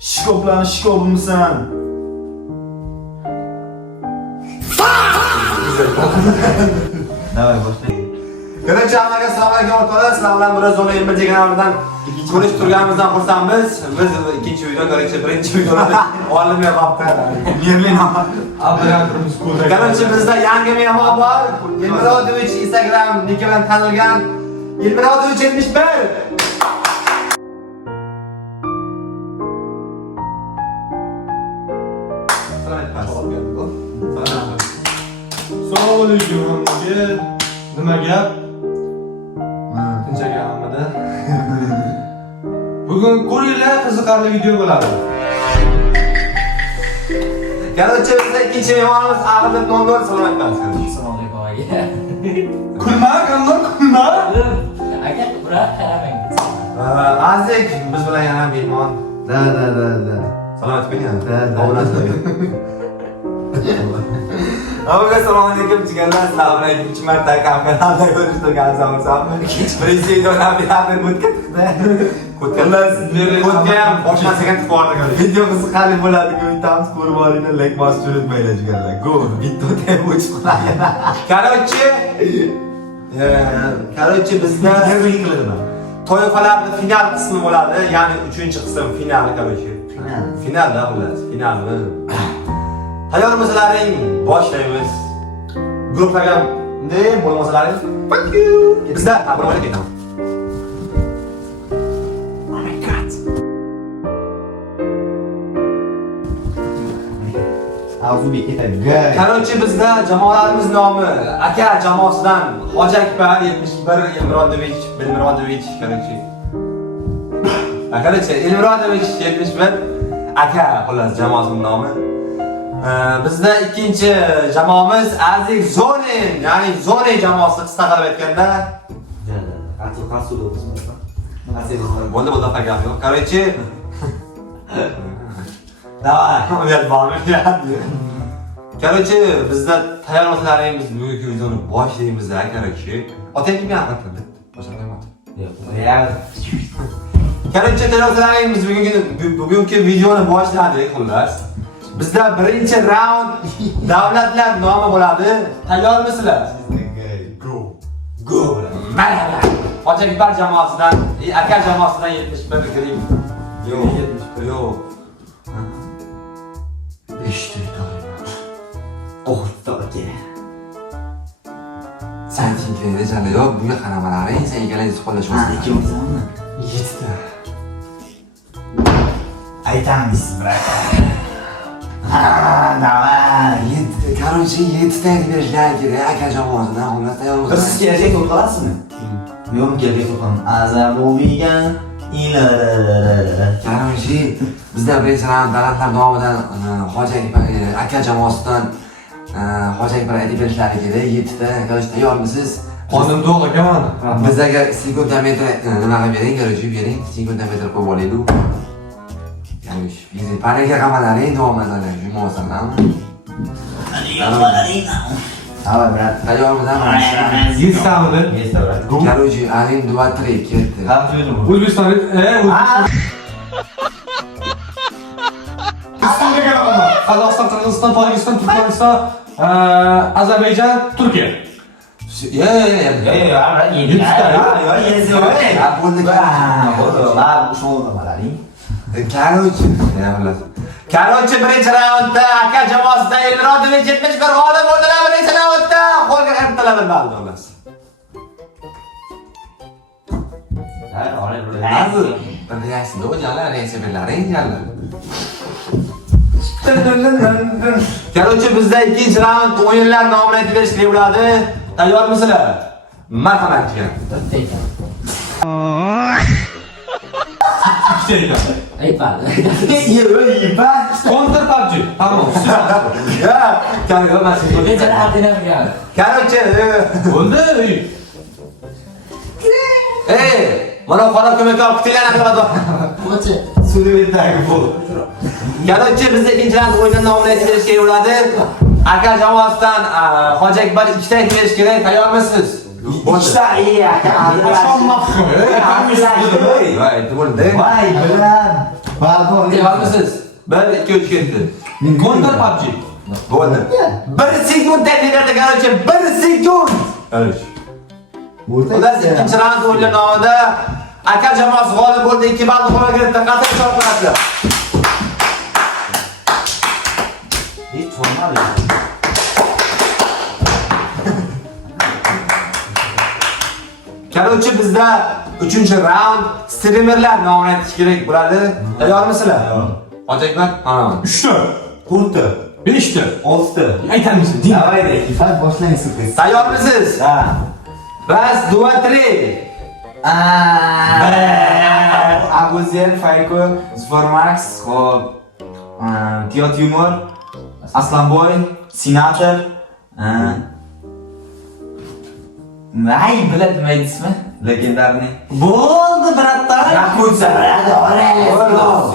Shikoblarni shikobimisan. Davay boshlaylik. Birinchi hammaga assalomu alaykum o'rtoqlar. Sizlar bilan biroz zo'rla MBJ kanalidan ko'rishib turganimizdan xursandmiz. Biz ikkinchi video ko'rishchi, birinchi videoda olinmayapti. Merlin ham. Abduraturimiz qo'lda. Qarorchi bizda yangi mehmon bor. Elmirodovich Instagram niki bilan tanilgan Elmirodovich 71. Assalomu alaykum hammaga. Nima gap? Tinchak hammada. Bugun ko'ringlar, qiziqarli video bo'ladi. Qarorchi bizda ikkinchi mehmonimiz Ahmed Nomdor. Assalomu alaykum. Assalomu alaykum aka. Kulma, qandoq kulma? Aka, bular qaramang. Azik biz bilan yana mehmon. Da. Salomat bo'ling. Da. Obunachilar. Avvalga assalomu alaykum jigarlar. Sizlar bilan ikkinchi marta kanalda ko'rishib turganingizni xursandman. Birinchi videodan beri o'tkazdi. Ko'tga ham boshqasiga tiqib video qiziqarli bo'ladi. Umidamiz ko'rib olinglar, like bosib unutmanglar jigarlar. Go, bitta tem o'chib qoladi. Короче, bizda toifalarning final qismi bo'ladi. Ya'ni 3-qism final, короче. Finalda xullas, finalni. Tayyormisizlaring? Boshlaymiz. Guruhlarga bunday bo'lmasalaring, fuck you. Bizda bo'lib ketamiz. Oh my god. Avzubi ketadi. Короче, bizda jamoalarimiz nomi aka jamoasidan Hoji Akbar 71, Elmirodovich, Belmirodovich, короче. Короче, Elmirodovich 71 aka xullas jamoasining nomi. Bizda ikkinchi jamoamiz Azik Zonin, ya'ni Zonin jamoasi qisqa qilib aytganda. Bo'ldi fakat yo'q. Короче, давай, uyat bormi? Короче, bizda tayyorlaringiz bugungi videoni boshlaymiz, короче. Otang kimga albatta boshlaymiz. Короче, tayyorlaringiz bugungi videoni boshladik xullas. Bizda birinchi raund davlatlar nomi bo'ladi. Tayyormisizlar? Go. Mana. Hoji Akbar jamoasidan, aka jamoasidan 71 kiring. Yo'q. İşte oh to'g'ri. Sen tinchlikda jala yo'q, bunga qaramalaring, sen egalangiz qo'llashyapsiz. Ikkinchimi? 7 ta. Aytamiz, brat. Давай. Короче, 7 ta berishlar kerak aka jamoasidan. Xullas tayyormiz. Siz kelajak o'qilasizmi? Men kelajak o'qim. Azam bo'lmagan Короче, bizda birinchi raund davlatlar nomidan Hoji Akbar aka jamoasidan Hoji Akbar aytib berishlari kerak. 7 ta. Короче, tayyormisiz? Qo'lim to'q aka mana. Bizga sekundometr nima qilib bering, короче, bering. Sekundometr qo'yib olaylik. Ya'ni fizik panaga qamalaring, davomlaring, jumosalam. Давай, брат. Tayyormizmi? 7 tamini. Короче, 1 2 3 ketdi. O'zbekiston, Qozog'iston, Qirg'iziston, Tojikiston, Turkmaniston, Ozarbayjon, Turkiya. Короче, birinchi raundda aka jamoasida Elmirodovich 71 g'olib bo'ldilar. Birinchi raundda qo'lga kiritdilar bilmadi xullas. Reaksiya o'jalar, reaksiya berlaring jallar. Короче, bizda ikkinchi raund o'yinlar nomini aytib berish kerak bo'ladi. Tayyormisizlar? Marhamat jigar. Aytmadi. Counter PUBG. Tamam. Ya, Kecha artinamigan. Короче, Bo'ldi. mana qora ko'makka olib ketinglar qiladi. Qo'chi. Sudiverdagi bu. Короче, bizda ikkinchi raund o'yindan nomini aytib berish kerak bo'ladi. Aka jamoasidan Hoji Akbar 2 ta aytib berish kerak. Tayyormisiz? İşte iyi aka. Shonmaqmi? Voy, e'tiborda. Vay bilan. Balkon. Tayyormisiz? 1 2 3 ketdi. Gondor PUBG. Bo'ldi. 1 sekund tayyorda qarchi, 1 sekund. Qarash. Xullas ikkinchi raund o'yinlar davomida aka jamoasi g'olib bo'ldi. 2 ball qo'lga kiritdi. Qattiq chorqiradi. Hiç olmadı. Keluvchi bizda 3-raund streamerlar nomini aytish kerak bo'ladi. Tayyormisizlar? Otabek, ha. 3 ta, Kurtu. 5 ta. 6 ta. Aytamiz, ding. Давай de. Hadi başlayın siz. Tayyormisiz? Ha. 1 2 3. Abuzel, Fayko, Zformax, hop. Tiyot Yumor, Aslanboy, Senator. Ay, biladmaydi ismi? Legendarный. Bo'ldi, bratlar. Yakuza.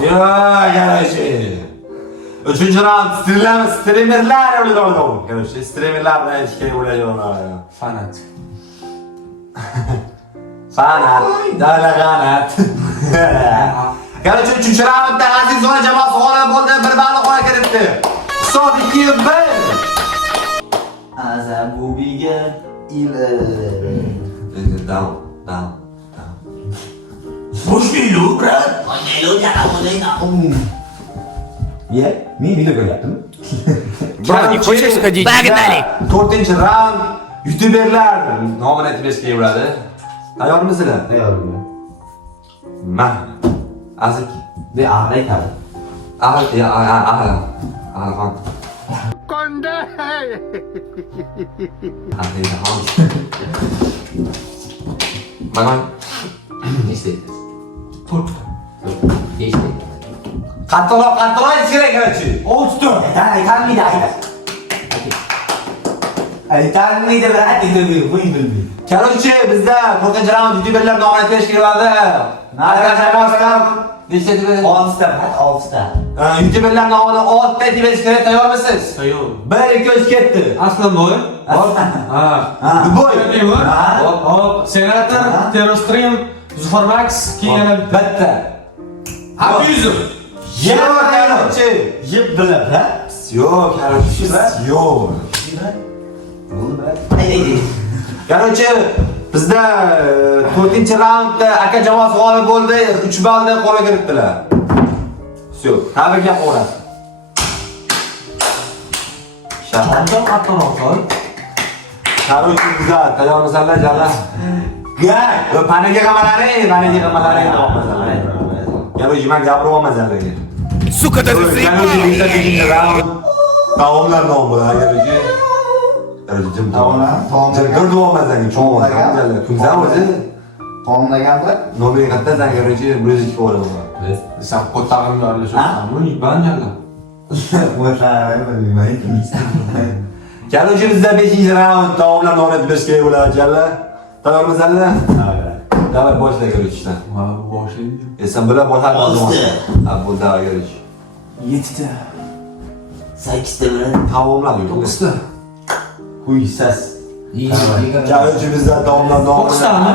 Yo, qarshi. 3-raund streamerlar o'yladi. Qarshi, streamerlarni aytish kerak bo'ladi. Fanat. Fanat, dalag'anat. Qarshi 3-raundda Aziz Zona jamoasi g'olib bo'ldi. 1 ball qo'lga kiritdi. Hisob 2-1. Azabubiga ile. Down. Boşluğu bırak. Ye, men video ko'ryaptimi? Bravo, не хочешь сходить? Погнали! 4-raund youtuberlar nomini aytib berish kerak bo'ladi. Tayyormisizlar? Tayyorman. Ma. Azik. Ve ağrı tabi. Ahlan. Konde. Bagan. Nechta aytasiz? 4 ta. 5 ta. Qattiqroq aytish kerak qarchi. 6 ta. Aytanmaydi aytan. Aytanmaydi bırak dedi. Bilmaydi. Qarchi bizda 4-raund youtuberlar nomini aytib berish kerak bo'ladi. Narga jamoasidan nechta deb 6 ta, 6 ta. youtuberlar nomini 6 ta aytib berish kerak. Tayyormisiz? Tayyor. 1 2 3 ketdi. Aslanboy. Ha. Boy. Hop, Senator, Terrorstream, Zufarmax, keyin yana Bitta. Abuzov. Yo'q, qarchi. Yeb bilib, ha? Yo'q, qarchi. Yo'q. Aydi. Qarchi, bizda 4-raundda aka jamoasi g'olib bo'ldi. 3 ballni qo'lga kiritdilar. Всё, tabriklar qo'yamiz. Qancha qattiqroq qol. Qarchi bizda tayyormisizlar, jalla? Gel. Panaga qamalaring. Qarchi, men gapirib olmasanlar. Сука, даже заебал! Taomlar nomi bo'lar, qarchi. Jim Taomlar, taomlar. Dur olmasanlar, cho'g'lar. Kimsan o'zi? Taomlaganlar. Nomini qayerdan qarchi, music qo'yadi. Sen qo'tag'imni aralashibsanmi? Banjalla. Qarchi, bizda 5-raund taomlar nomini aytib berish kerak bo'ladi, jalla. Tayyormisizlar? Davay boshla qarchidan. Ha, boshlaydi. Sen bilan boshla. Olti. Ha, bu davay qarchi. 7 ta. 8 ta bilan. Taomlar yo'q. 9 ta. Huy ses. Qarchi, bizda taomlar nomini 9 tami?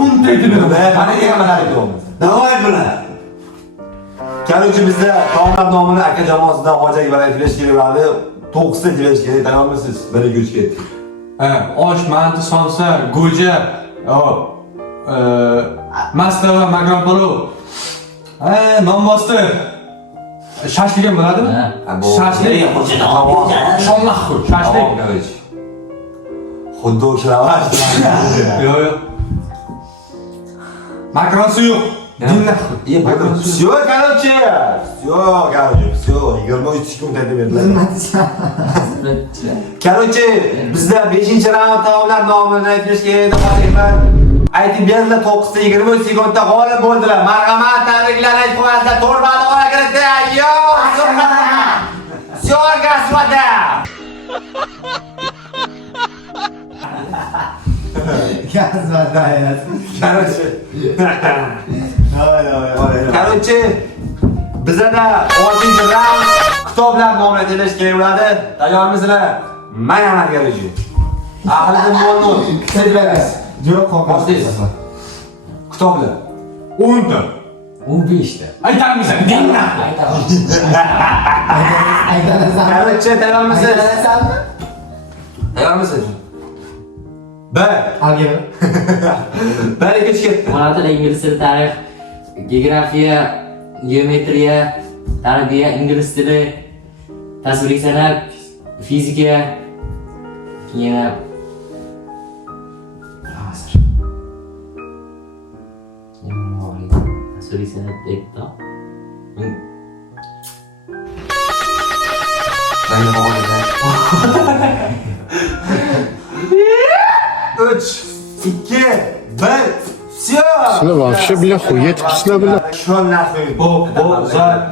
10 ta aytib beraman. Panaga qamalaring. Davay bilan. Qarchi, bizda taomlar nomini aka jamoasidan hojaga bilan aytib berish kerak bo'ladi. 9 ta aytib berish kerak. Tayyormisiz? 1 2 3 ketdi. Osh, manti, somsa, go'ja, mastava, magronpolo, nonbosti, shashlik ham bo'ladimi? Shashlik, shonlaqur, shashlik. Xuddi o'shlavash. Yo'q. Makron suyuq. Всё, короче. Всё, 23 sekund aytib berdilar. Короче, bizda 5-raund taomlar nomini aytish kerak deb aytib berdilar. 9 ta 23 sekundda g'olib bo'ldilar. Marhamat, tabriklar aytib qo'yasizlar. 4 ball qo'lga kiritdi. Yo! Всё, господа. Yazmadı hayat. Короче. Короче, bizda 6-raund kitoblar nomini aytish kerak bo'ladi. Tayyormisizlar? Mana qarchi. Ahlidan bo'ldi. Sevdingiz. Yo'q, qo'rqash. Boshlaysiz. Kitoblar. 10 ta. 15 ta. Aytamisan, dinna. Qancha tayyormisiz? Tayyormisiz? Bir. Algir. Bir ikki ketdi. Ona tili, ingliz tili, tarix, geografiya, geometriya, tarbiya, ingliz tili, tasviriy san'at, fizika, yana tasviriy san'at deyapti. Mayli qo'yinglar. 3 2 1 Всё. Sizlar вообще, бля, хуетиксizlar, бля. Shu narsa. Bu zot.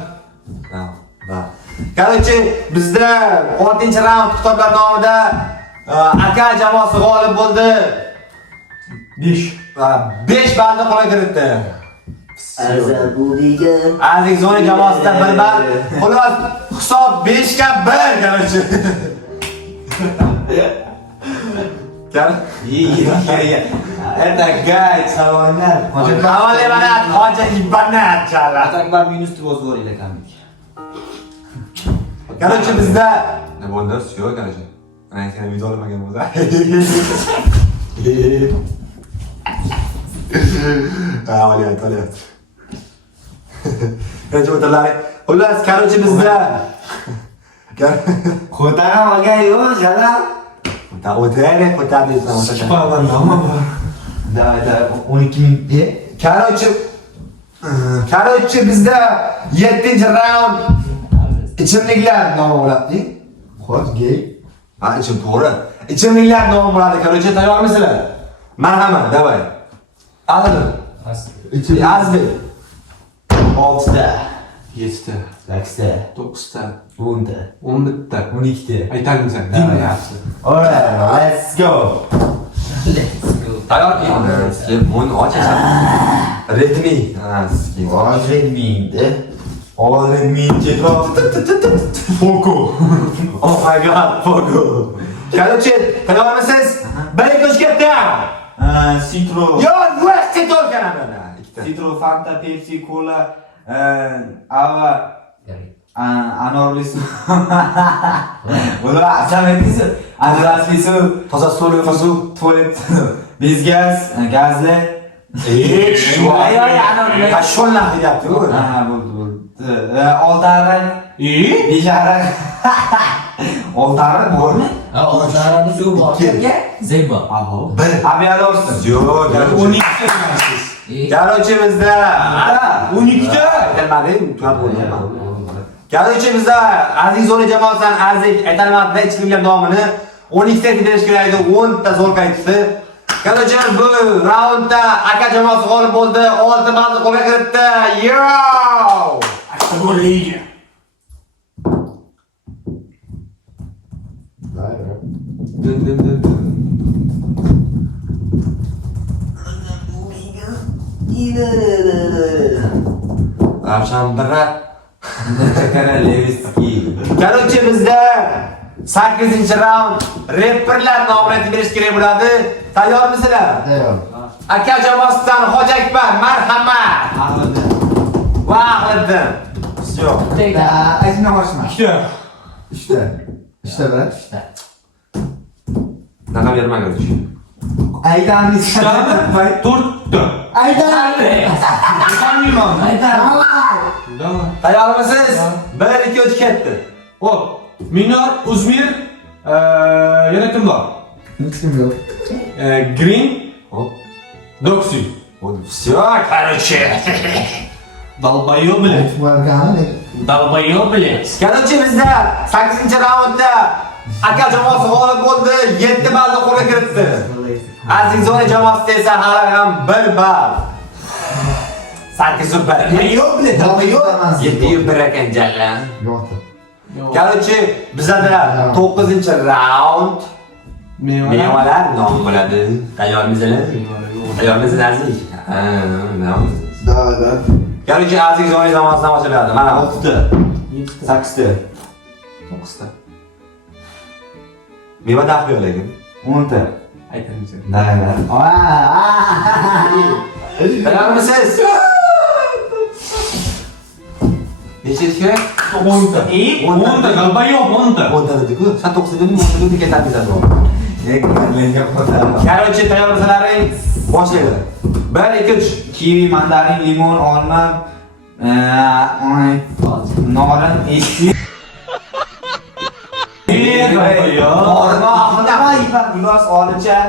Короче, bizda 6-raund kitoblar nomida aka jamoasi g'olib bo'ldi. 5 ballni qo'lga kiritdi. Aziz Zoni jamoasidan 1 ball. Xolos, hisob 5 ga 1, короче. Это гайд, savollar. Havola hoja ibanat chala. Atakbar minus tuvozvoringlar kamlik. Короче, bizda ne bo'ldi? Всё, короче. Ana seni video olmagan bo'lsa. Olyapti. Qancha o'tirlari? Xullas, короче, bizda Ko'taram olgan yo'q, jalam. O'tiraylik. Chiqaman, nima bor? Давай, 12.000. Короче, bizda 7-raund ichimliklar nomi bo'ladi. Xo'p, gay. Ha, ichim to'g'ri. Ichimliklar nomi bo'ladi. Короче, tayyormisizlar? Marhamat, давай. Aldim. Azbi. 6 ta, 7 ta, 8 ta, 9 ta, 10 ta, 11 ta. 12 ta. Aytamisan, dinna yaxshi. Alright, let's go. Tayyor keyin buni ochasan. Redmi. Redmi-da. Redmi chetroq. Poco. Oh my god, Poco. Короче, tayyormisiz? Bir ikki ketdi. Citro. Yo, vaqti to'lganadi. Citro, Fanta, Pepsi, Cola, Ava, anorlisi. Bular asametisi, azraslisi, Toza suv. tualet, bezgaz, gazli. Ha, sho'llar deyapti-ku. Ha, bo'ldi. Oltari, beshari. Oltari bormi? Ha, o'zlarini suv bor. Zeybo. Bir avialos. Yo'q, 12 ta ekansiz. Короче, bizda 12 ta. aytmadim, tuab bo'lgan. Короче, bizda Aziz Zoni jamoasidan Aziz aytolmayapti ichimliklar nomini 12 ta berish kerak edi, 10 ta zo'r qaytdi. Короче, bu raundda aka jamoasi g'olib bo'ldi, 6 ballni qo'lga kiritdi. Yo! Aktaborliga. Din. Ravshanbira. Qara Leviski. Короче, bizda 8-raund rapperlar nomini aytib berish kerak bo'ladi. Tayyormisizlar? Tayyor. Aka jamoasidan Hoji Akbar, marhamat. Ahliddin. Va Ahliddin. Всё. Aytma boshma. 2 ta. Ishda bilan. Naqa bermagan uch. Aytamiz. 4 ta. Давай. Tayyormisiz? 1 2 3 ketdi. Hop. Minor, Uzmir, yana kim bor? Kim yo'q. Green, Hop. Doxy. Всё, короче. Dalbayo bilan. Dalbayo bilan. Короче, bizda 8-raundda aka jamoasi g'olib bo'ldi, 7 ballni qo'lga kiritdi. Aziz Zoni jamoasi esa hali ham 1 ball. 8-1. Yo'q bilan, dalbayo. 7-1 ekan jalla. Yo'q. Короче, bizda 9-raund mevalar nom bo'ladi. Tayyormisizlar? Tayyormisiz Aziz? Ha, nom. Da. Короче, Aziz Zoni jamoasidan boshlanadi. Mana 6 ta, 8 ta, 9 ta. Meva daxil lekin. 10ta. Aytamisan. Davaylar. Tayyormisiz? Nechiga kerak? 10ta. 10ta, dalbayob 10ta. 10ta dedi-ku. Sen 9 deding, 10ta deding, ketamiz hozir. Короче, tayyormisizlaring? Boshlaymiz. 1 2 3. Kivi, mandarin, limon, olma, norin, eski. Olma, nima ipak, gilos, olicha,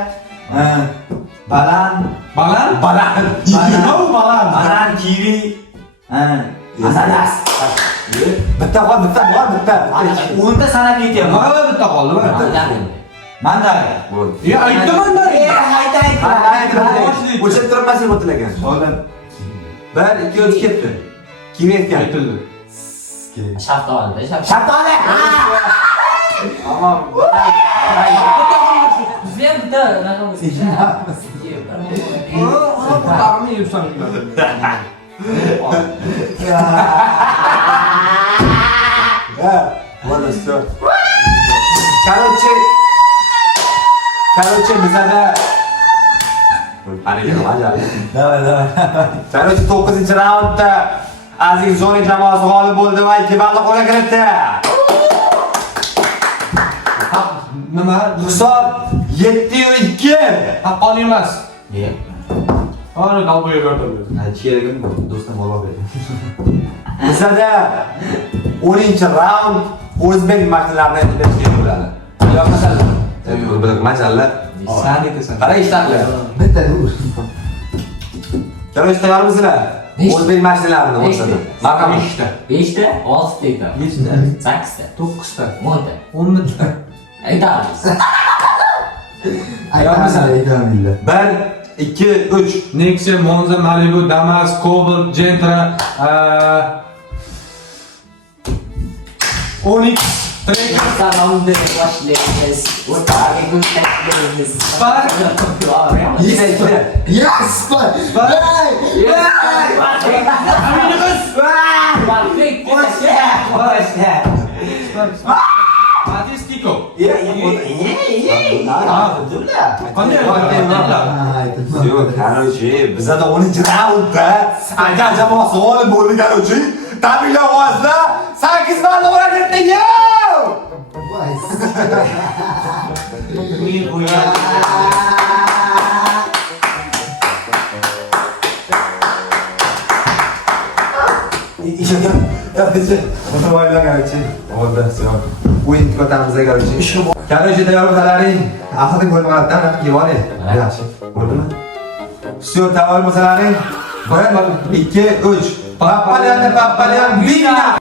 banan, Balan? Banan. Yo, balan. banan, kivi, ananas. Bitta qol, bitta bor, bitta. 10ta sanab ketyapman. Mana bitta qoldi. Mandarin. Ya aytaman da. O'chib turibmas o'tilagan. Olim. 1 2 3 ketdi. Kim aytgan? Aytildi. Shaftoli. Shaftoli. Ammo Bizga ham bitta Tarmi yursan. Voilà, все. Короче, bizada Короче, 9-raundda Aziz Zoni jamoasi g'olib bo'ldi va 2 ballni qo'lga kiritdi. Nima? Hisob 7-2. Haqqon emas. Ye. Ana dalbayob berdim. Aytishim bu, do'stim olib berdi. Bizada 10-raund o'zbek mashinalarini aytib bo'ladi. Yo'q masalan. O'zbek mashinalari. Sen aytasan. Qara ishtaqlar. Bitta Короче, tayyormisizlar? Besh. O'zbek mashinalarini o'rtada. Marhaba. 5ta. 5ta, 6ta aytaman. 5ta. 8ta, 9ta. 10ta. 10ta. Aytamiz. aytamizlar. 1 2 3. Nexia, Monza, Malibu, Damas, Cobalt, Gentra, Onyx, Tracker, Salonda boshlaymiz. O'rtaga kun tashlaymiz. Spark. Yes, but Matiz Kiko. Yo'q, короче, bizada 10-raundda Agar jamoasi g'olib bo'ldi, короче, tabriklar ovozda 8 ball o'rnatdi. Yo! O'yin tugatamiz, короче. Короче, tayyormisizlaring? Ahadi bo'lmagandan kevoring. Yaxshi. Bo'ldimi? Все, tayyormisizlaring? 1 2 3. Papalyan, papalyan, bina.